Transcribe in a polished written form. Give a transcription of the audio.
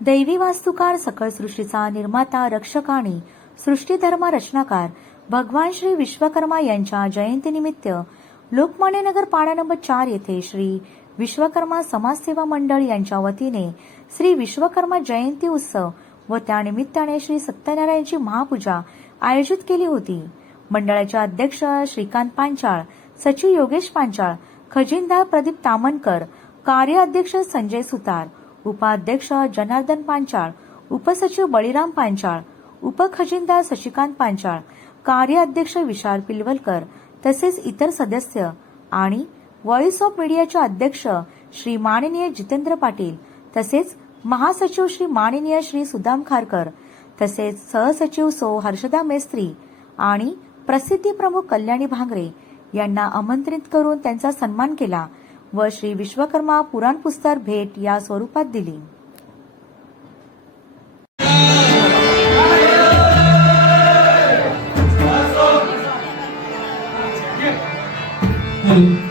दैवी वास्तुकार, सकळ सृष्टीचा निर्माता, रक्षक आणि सृष्टीधर्म रचनाकार भगवान श्री विश्वकर्मा यांच्या जयंतीनिमित्त लोकमान्य नगर पाडा नंबर 4 येथे श्री विश्वकर्मा समाजसेवा मंडळ यांच्या वतीने श्री विश्वकर्मा जयंती उत्सव व त्यानिमित्ताने श्री सत्यनारायणची महापूजा आयोजित केली होती। मंडळाचे अध्यक्ष श्रीकांत पांचाळ, सचिव योगेश पांचाळ, खजिनदार प्रदीप तामणकर, कार्य अध्यक्ष संजय सुतार, उपाध्यक्ष जनार्दन पांचाळ, उपसचिव बळीराम पांचाळ, उपखजिनदार शशिकांत पांचाळ, कार्य अध्यक्ष विशाल पिलवलकर तसेच इतर सदस्य आणि व्हॉइस ऑफ मीडियाचे अध्यक्ष श्री माननीय जितेंद्र पाटील तसेच महासचिव श्री माननीय श्री सुदाम खारकर तसेच सहसचिव सौ हर्षदा मेस्त्री आणि प्रसिद्धी प्रमुख कल्याणी भांगरे यांना आमंत्रित करून त्यांचा सन्मान केला व श्री विश्वकर्मा पुराण पुस्तक भेट या स्वरूपात दिली। Hello.